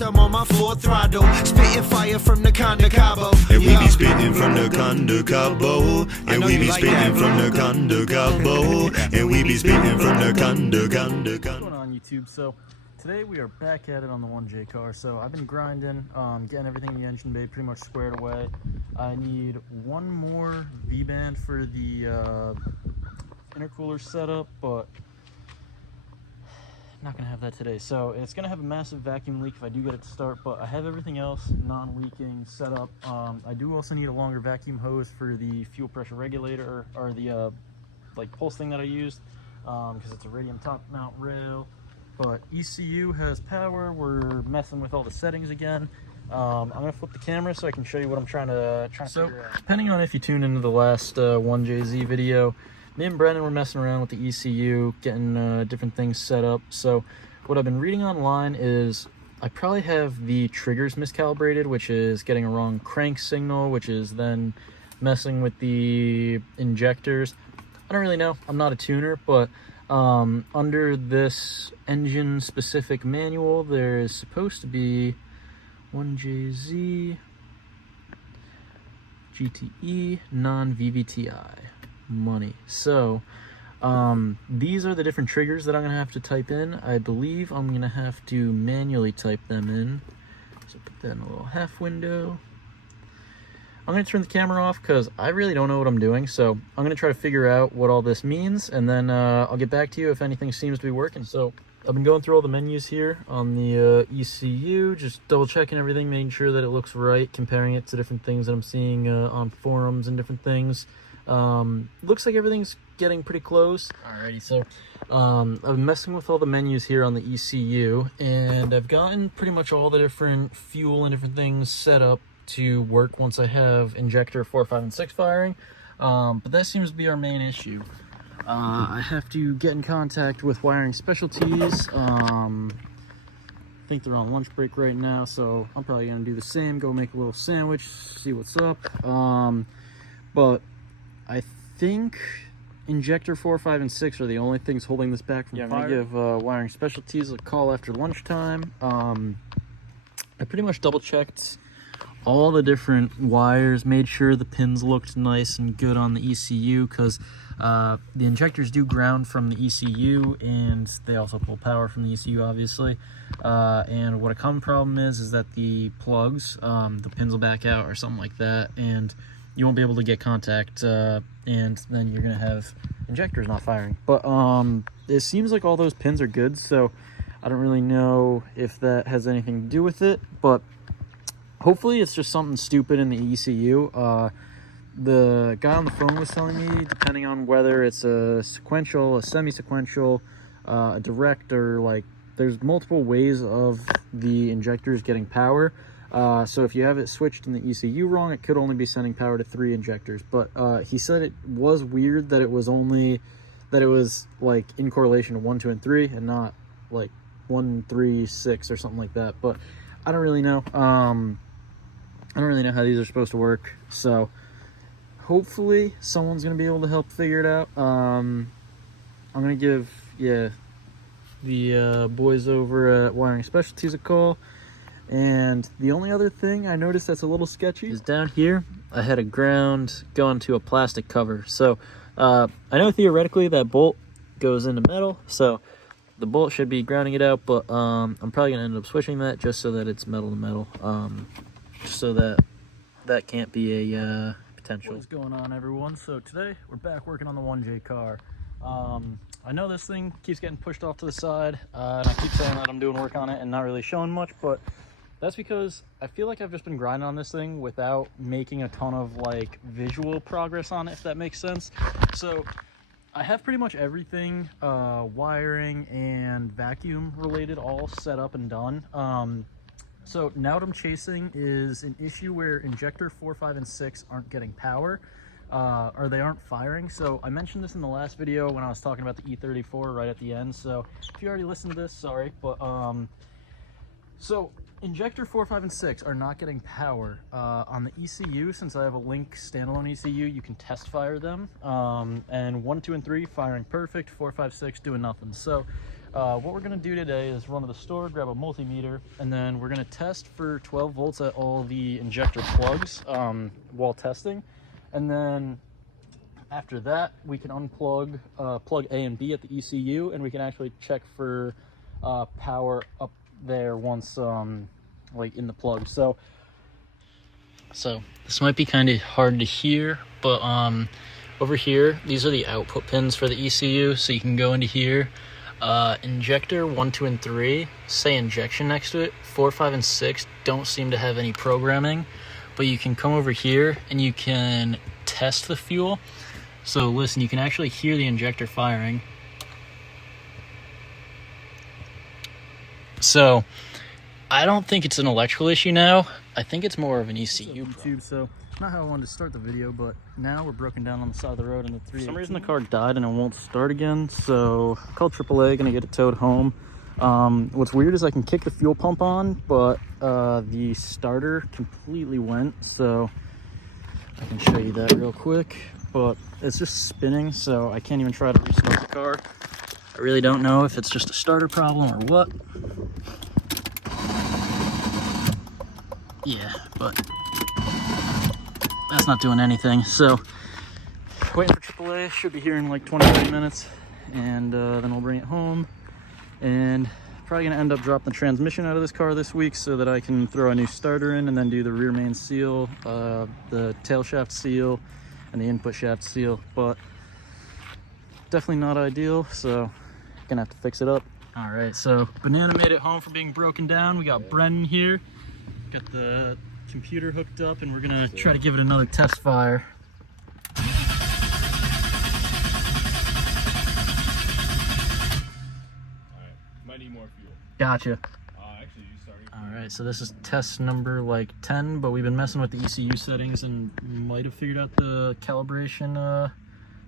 I'm on my full throttle, spitting fire from the Conde Cabo. And we be spitting from the Conde Cabo. And we be spitting from the Conde Cabo. And we be spitting from the Conde Cabo. What's going on YouTube? So today we are back at it on the 1J car. So I've been grinding, getting everything in the engine bay pretty much squared away. I need one more V-band for the intercooler setup, but not gonna have that today. So it's gonna have a massive vacuum leak if I do get it to start, but I have everything else non-leaking set up. I do also need a longer vacuum hose for the fuel pressure regulator, or the like pulse thing that I used, because it's a radium top mount rail. But ECU has power. We're messing with all the settings again. I'm gonna flip the camera so I can show you what I'm trying to figure out. Depending on if you tune into the last 1JZ video, me and Brendan were messing around with the ECU, getting different things set up. So what I've been reading online is I probably have the triggers miscalibrated, which is getting a wrong crank signal, which is then messing with the injectors. I don't really know. I'm not a tuner, but under this engine specific manual, there is supposed to be 1JZ GTE non-VVTI money. So these are the different triggers that I'm gonna have to type in. I believe I'm gonna have to manually type them in. So put that in a little half window. I'm gonna turn the camera off because I really don't know what I'm doing. So I'm gonna try to figure out what all this means, and then I'll get back to you if anything seems to be working. So I've been going through all the menus here on the ECU, just double checking everything, making sure that it looks right, comparing it to different things that I'm seeing on forums and different things. Looks like everything's getting pretty close. Alrighty, so I've been messing with all the menus here on the ECU, and I've gotten pretty much all the different fuel and different things set up to work once I have injector 4, 5, and 6 firing. But that seems to be our main issue. I have to get in contact with Wiring Specialties. I think they're on lunch break right now, so I'm probably gonna do the same, go make a little sandwich, see what's up. But I think injector 4, 5, and 6 are the only things holding this back from fire. I'm gonna give Wiring Specialties a call after lunchtime. I pretty much double checked all the different wires, made sure the pins looked nice and good on the ECU, because the injectors do ground from the ECU, and they also pull power from the ECU, obviously. And what a common problem is that the plugs, the pins will back out or something like that, and you won't be able to get contact, and then you're gonna have injectors not firing. But it seems like all those pins are good, so I don't really know if that has anything to do with it, but hopefully it's just something stupid in the ECU. The guy on the phone was telling me, depending on whether it's a sequential, a semi-sequential, a direct, or like there's multiple ways of the injectors getting power. So if you have it switched in the ECU wrong, it could only be sending power to 3 injectors. But he said it was weird that it was like in correlation to 1, 2, and 3, and not like 1, 3, 6 or something like that. But I don't really know. I don't really know how these are supposed to work. So hopefully someone's gonna be able to help figure it out. I'm gonna give the boys over at Wiring Specialties a call. And the only other thing I noticed that's a little sketchy is down here I had a ground going to a plastic cover. So I know theoretically that bolt goes into metal, so the bolt should be grounding it out, but I'm probably gonna end up switching that just so that it's metal to metal, just so that can't be a potential. What's going on, everyone? So today we're back working on the 1J car. I know this thing keeps getting pushed off to the side, and I keep saying that I'm doing work on it and not really showing much, but that's because I feel like I've just been grinding on this thing without making a ton of like visual progress on it, if that makes sense. So I have pretty much everything wiring and vacuum related all set up and done. So now what I'm chasing is an issue where injector 4, 5, and 6 aren't getting power, or they aren't firing. So I mentioned this in the last video when I was talking about the e36 right at the end. So if you already listened to this, sorry, but so injector 4, 5, and 6 are not getting power on the ECU. Since I have a Link standalone ECU, you can test fire them, and 1, 2, and 3 firing perfect, 4, 5, 6 doing nothing. So what we're gonna do today is run to the store, grab a multimeter, and then we're gonna test for 12 volts at all the injector plugs while testing. And then after that, we can unplug plug A and B at the ECU, and we can actually check for power up there once like in the plug. So this might be kind of hard to hear, but over here, these are the output pins for the ECU. So you can go into here, injector 1, 2, and 3 say injection next to it. 4, 5, and 6 don't seem to have any programming, but you can come over here and you can test the fuel. So listen, you can actually hear the injector firing. So I don't think it's an electrical issue now. I think it's more of an ECU problem. So not how I wanted to start the video, but now we're broken down on the side of the road in the 3. For some reason the car died and it won't start again. So I called AAA, gonna get it towed home. What's weird is I can kick the fuel pump on, but the starter completely went. So I can show you that real quick, but it's just spinning, so I can't even try to restart the car. I really don't know if it's just a starter problem or what. Yeah, but that's not doing anything. So waiting for AAA, should be here in like 20-30 minutes, and then we'll bring it home. And probably gonna end up dropping the transmission out of this car this week so that I can throw a new starter in and then do the rear main seal, the tail shaft seal, and the input shaft seal. But definitely not ideal, so gonna have to fix it up. All right, so Banana made it home from being broken down. We got Brennan here, got the computer hooked up, and we're gonna try to give it another test fire. Might need more fuel. Gotcha. Actually, you started. All right, so this is test number like 10, but we've been messing with the ECU settings and might have figured out the calibration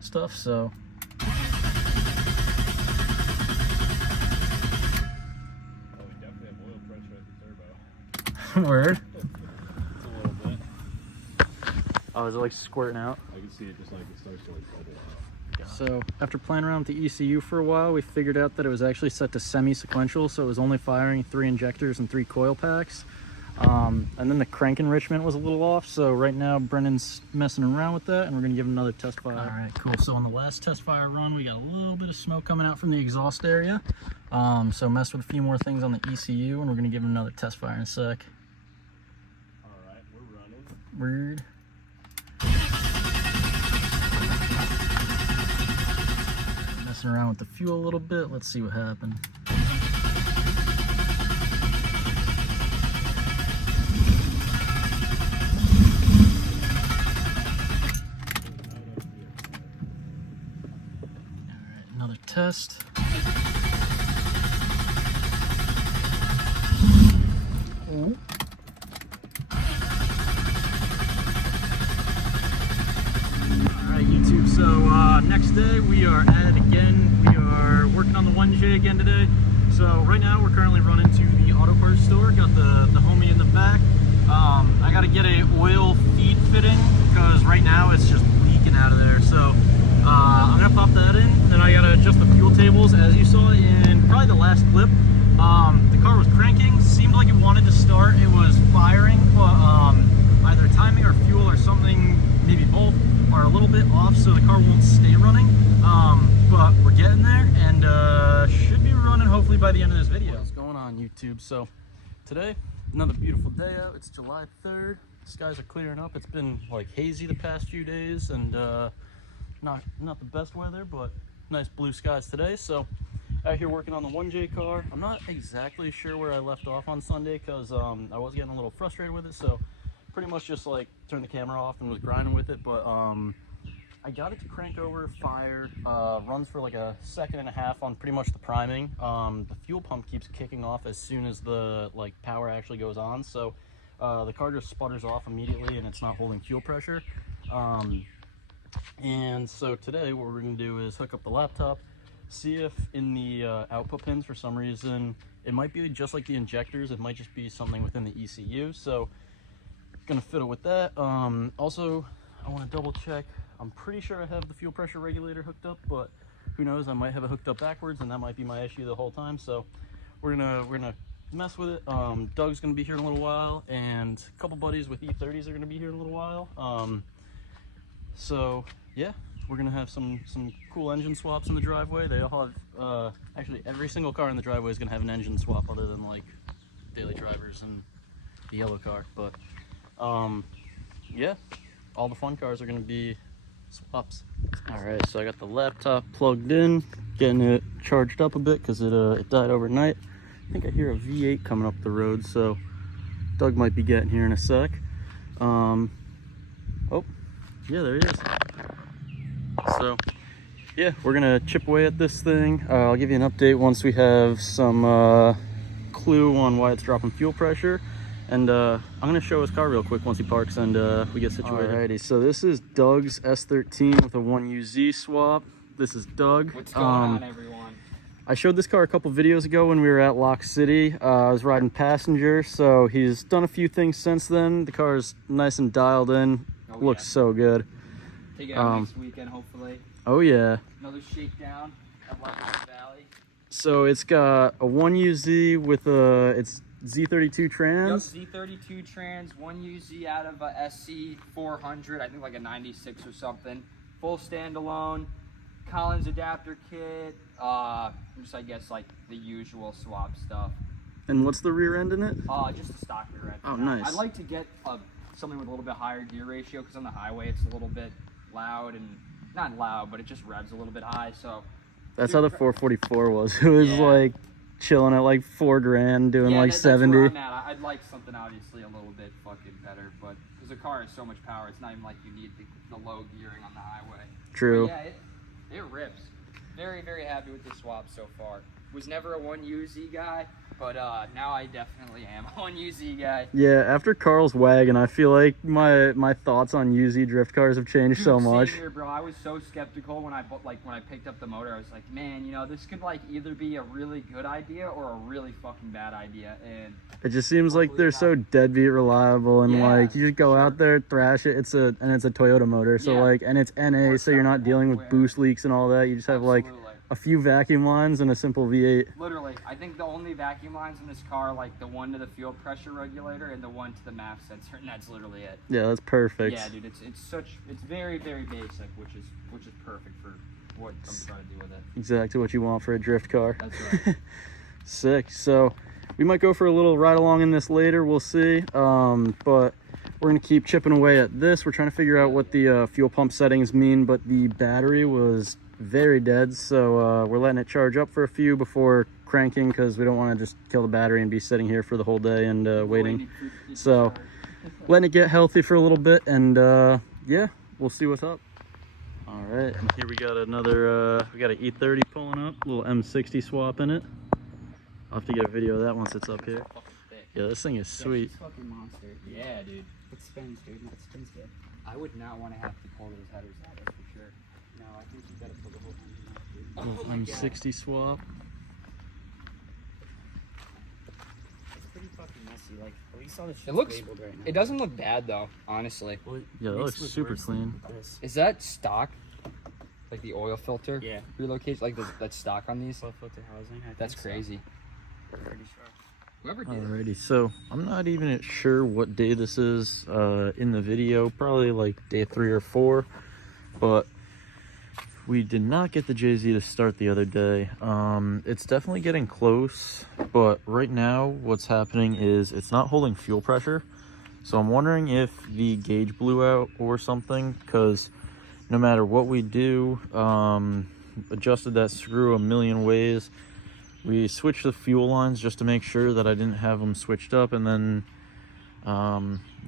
stuff, so. Oh, we definitely have oil pressure at the turbo. Word. It's a little bit. Oh, is it like squirting out? I can see it just like it starts to like bubble out. So after playing around with the ECU for a while, we figured out that it was actually set to semi-sequential, so it was only firing 3 injectors and 3 coil packs. And then the crank enrichment was a little off, so right now Brennan's messing around with that, and we're gonna give it another test fire. All right, cool. So on the last test fire run, we got a little bit of smoke coming out from the exhaust area. So messed with a few more things on the ECU, and we're gonna give it another test fire in a sec. All right, we're running. Weird. Messing around with the fuel a little bit. Let's see what happened. All right, another test. Oh. YouTube. So next day we are at it again. We are working on the 1J again today. So right now we're currently running to the auto parts store. Got the homie in the back. I got to get a oil feed fitting because right now it's just leaking out of there. So I'm gonna pop that in. Then I gotta adjust the fuel tables, as you saw in probably the last clip. The car was cranking, seemed like it wanted to start. It was firing, but either timing or fuel or something, maybe both, are a little bit off, so the car won't stay running. But we're getting there, and should be running hopefully by the end of this video. What's going on, YouTube? So today, another beautiful day out. It's July 3rd. Skies are clearing up. It's been like hazy the past few days, and not the best weather, but nice blue skies today. So out here working on the 1J car. I'm not exactly sure where I left off on Sunday because I was getting a little frustrated with it, so pretty much just like turned the camera off and was grinding with it. But I got it to crank over, fire, runs for like a second and a half on pretty much the priming. The fuel pump keeps kicking off as soon as the like power actually goes on, so the car just sputters off immediately and it's not holding fuel pressure. And so today what we're going to do is hook up the laptop, see if in the output pins for some reason it might be just like the injectors, it might just be something within the ECU. So gonna fiddle with that. Also I want to double check, I'm pretty sure I have the fuel pressure regulator hooked up, but who knows, I might have it hooked up backwards, and that might be my issue the whole time. So we're gonna mess with it. Doug's gonna be here in a little while, and a couple buddies with E30s are gonna be here in a little while. So yeah, we're gonna have some cool engine swaps in the driveway. They all have actually every single car in the driveway is gonna have an engine swap, other than like daily drivers and the yellow car. But yeah, all the fun cars are gonna be swaps. All right, so I got the laptop plugged in, getting it charged up a bit because it died overnight. I think I hear a V8 coming up the road, so Doug might be getting here in a sec. Oh, yeah, there he is. So yeah, we're gonna chip away at this thing. I'll give you an update once we have some clue on why it's dropping fuel pressure. And I'm gonna show his car real quick once he parks and we get situated. Alrighty, so this is Doug's S13 with a 1UZ swap. This is Doug. What's going on, everyone? I showed this car a couple videos ago when we were at Lock City. I was riding passenger, so he's done a few things since then. The car is nice and dialed in. Looks so good. Take it out next weekend, hopefully. Oh yeah. Another shakedown at Lebanon Valley. So it's got a 1UZ with it's Z32 trans. Yep, Z32 trans, 1UZ out of a SC400, I think like a 96 or something. Full standalone, Collins adapter kit, just I guess like the usual swap stuff. And what's the rear end in it? Just a stock rear end. Oh, nice. I'd like to get something with a little bit higher gear ratio because on the highway it's a little bit loud, and not loud, but it just revs a little bit high. So that's how the 444 was. It was like chilling at like $4 grand, doing like 70. That's where I'm at. I'd like something obviously a little bit fucking better, but because the car has so much power, it's not even like you need the low gearing on the highway. True. But yeah, it rips. Very, very happy with the swap so far. Was never a 1UZ guy, but now I definitely am a 1UZ guy. Yeah, after Carl's wagon, I feel like my thoughts on UZ drift cars have changed so much. Same here, bro. I was so skeptical when I picked up the motor. I was like, man, you know, this could like either be a really good idea or a really fucking bad idea. And it just seems like they're so deadbeat reliable, and like you just go out there, thrash it. It's a Toyota motor, so like, and it's NA, so you're not dealing with boost leaks and all that. You just have like a few vacuum lines and a simple V8. Literally, I think the only vacuum lines in this car are like the one to the fuel pressure regulator and the one to the MAF sensor, and that's literally it. Yeah, that's perfect. Yeah, dude, it's very, very basic, which is perfect for what I'm trying to do with it. Exactly what you want for a drift car. That's right. Sick. So we might go for a little ride along in this later. We'll see. But we're gonna keep chipping away at this. We're trying to figure out what the fuel pump settings mean, but the battery was very dead, so we're letting it charge up for a few before cranking because we don't want to just kill the battery and be sitting here for the whole day and waiting. So letting it get healthy for a little bit, and yeah, we'll see what's up. All right, and here we got another we got an E30 pulling up, little M60 swap in it. I'll have to get a video of that once it's up here. Yeah, this thing is sweet. It's fucking monster. Yeah, dude. It spins, dude. It spins good. I would not want to have to pull those headers out, that's for sure. No, I think you gotta pull the whole engine out, dude. Little M60 swap. It's pretty fucking messy. Like, at least all the shit's It looks. labeled right now. It doesn't look bad though, honestly. Well, Yeah, that makes looks it look super worse than clean. this. Is that stock? Like the oil filter? Yeah. Relocation? Like that's stock on these? Oil filter housing. I That's think so. crazy. Pretty sure. Whoever did it. Alrighty, so I'm not even sure what day this is in the video, probably like day 3 or 4, but we did not get the JZ to start the other day. It's definitely getting close, but right now what's happening is it's not holding fuel pressure, so I'm wondering if the gauge blew out or something, because no matter what we do, adjusted that screw a million ways. We switched the fuel lines just to make sure that I didn't have them switched up, and then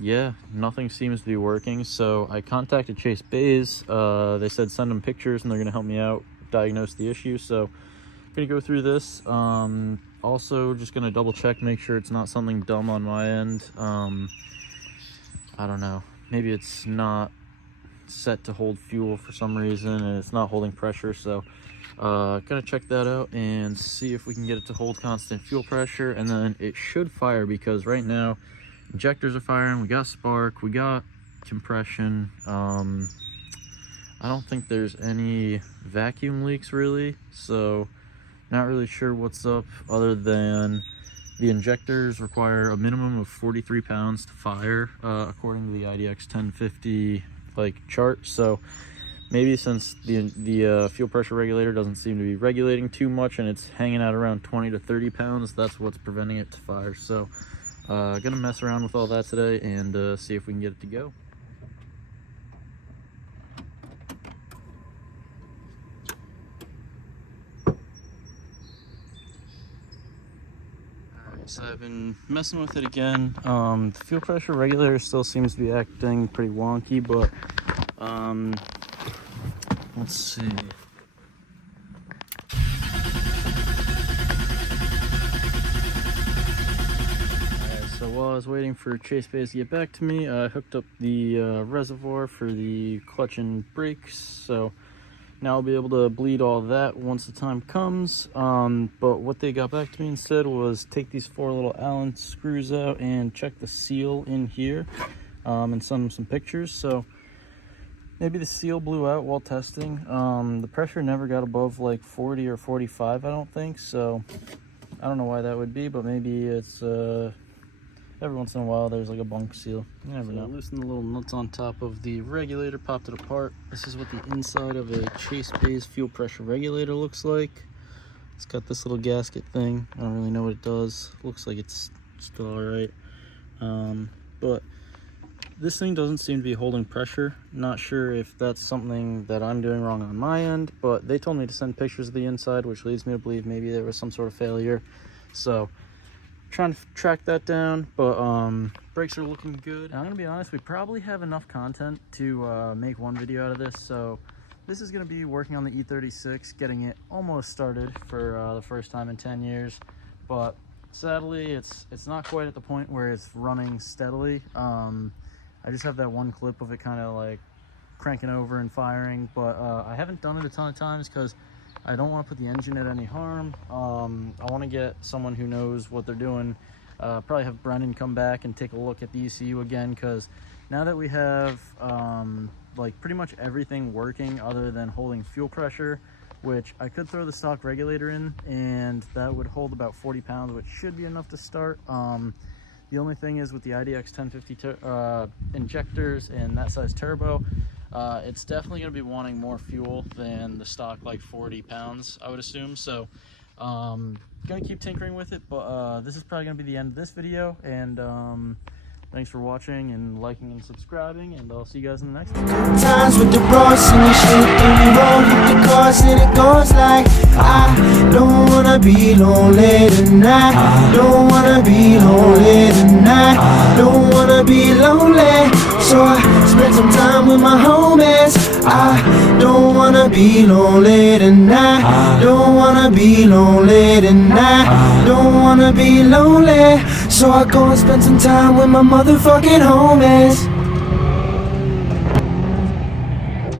yeah, nothing seems to be working. So I contacted Chase Bays. They said send them pictures and they're gonna help me out diagnose the issue. So I'm gonna go through this. Also just gonna double check, make sure it's not something dumb on my end. I don't know, maybe it's not set to hold fuel for some reason and it's not holding pressure. So gonna check that out and see if we can get it to hold constant fuel pressure, and then it should fire, because right now injectors are firing, we got spark, we got compression. I don't think there's any vacuum leaks really, so not really sure what's up other than the injectors require a minimum of 43 pounds to fire, according to the IDX 1050 like chart. So maybe since the fuel pressure regulator doesn't seem to be regulating too much and it's hanging out around 20 to 30 pounds, that's what's preventing it to fire. So gonna mess around with all that today and see if we can get it to go. So I've been messing with it again. The fuel pressure regulator still seems to be acting pretty wonky, but let's see. Alright, so while I was waiting for Chase Bays to get back to me, I hooked up the reservoir for the clutch and brakes, so now I'll be able to bleed all that once the time comes. But what they got back to me instead was take these 4 little Allen screws out and check the seal in here, and send them some pictures. So maybe the seal blew out while testing. The pressure never got above like 40 or 45, I don't think. So I don't know why that would be, but maybe it's every once in a while there's like a bunk seal. You never know. Loosen the little nuts on top of the regulator, popped it apart. This is what the inside of a Chase Bays fuel pressure regulator looks like. It's got this little gasket thing. I don't really know what it does. Looks like it's still alright. But this thing doesn't seem to be holding pressure. Not sure if that's something that I'm doing wrong on my end, but they told me to send pictures of the inside, which leads me to believe maybe there was some sort of failure. So trying to track that down, but brakes are looking good. I'm gonna be honest, we probably have enough content to make one video out of this. So this is gonna be working on the e36, getting it almost started for the first time in 10 years, but sadly it's not quite at the point where it's running steadily. I just have that one clip of it kind of like cranking over and firing, but I haven't done it a ton of times because I don't want to put the engine at any harm. I want to get someone who knows what they're doing. Probably have Brennan come back and take a look at the ECU again, because now that we have like pretty much everything working other than holding fuel pressure, which I could throw the stock regulator in and that would hold about 40 pounds, which should be enough to start. The only thing is with the IDX 1050 injectors and that size turbo, it's definitely going to be wanting more fuel than the stock like 40 pounds, I would assume. So gonna keep tinkering with it, but this is probably going to be the end of this video, and thanks for watching and liking and subscribing, and I'll see you guys in the next one. Times with the bros and the shit, and we roll with the cars, and it goes like, I don't wanna be lonely tonight. Don't wanna be lonely tonight. Don't wanna be lonely, so I spend some time with my homies. I don't wanna be lonely tonight. Don't wanna be lonely tonight. Don't wanna be lonely, so I go and spend some time with my motherfucking homies.